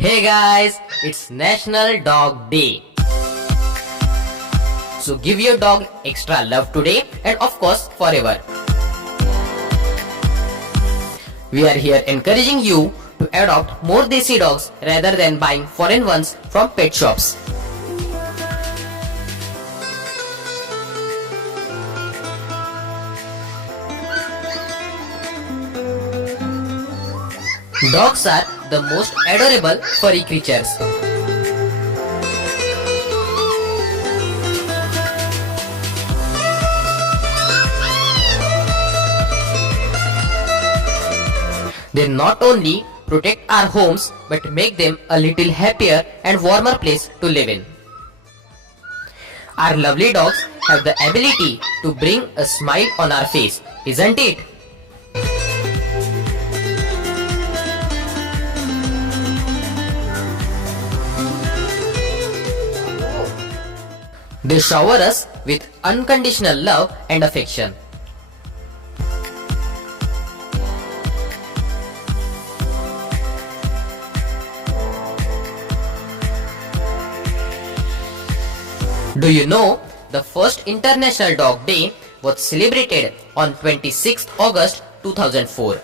Hey guys, it's National Dog Day. So give your dog extra love today and of course forever. We are here encouraging you to adopt more desi dogs rather than buying foreign ones from pet shops. Dogs are the most adorable furry creatures. They not only protect our homes but make them a little happier and warmer place to live in. Our lovely dogs have the ability to bring a smile on our face, isn't it? They shower us with unconditional love and affection. Do you know the first International Dog Day was celebrated on 26th August 2004?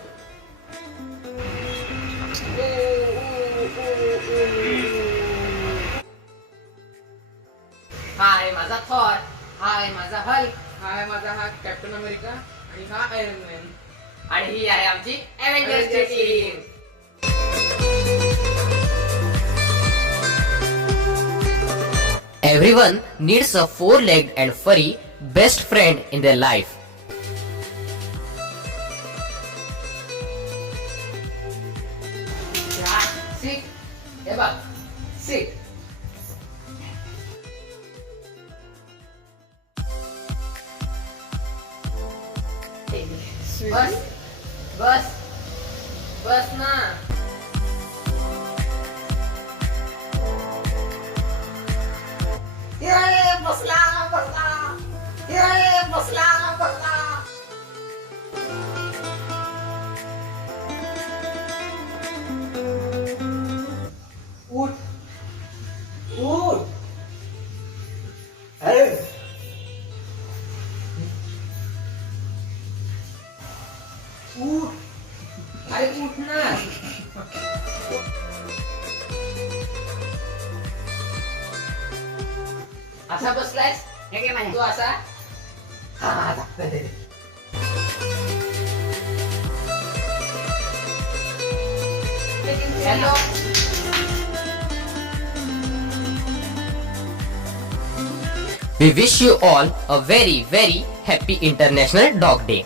हाय माझा Thor, हाय माझा Hulk, हाय माझा हा captain America आणि हा iron man आणि ही आहे आमची अव्हेंजर्सची team. Everyone needs a four-legged and furry best friend in their life. Sit, हे बघ, सिट. बस बस बस ना. बसला बसला बसला बसला. उठ उठ. उठ, अरे उठ ना. असा बसलायस तू असा. Hello. We wish you all a very happy International Dog Day.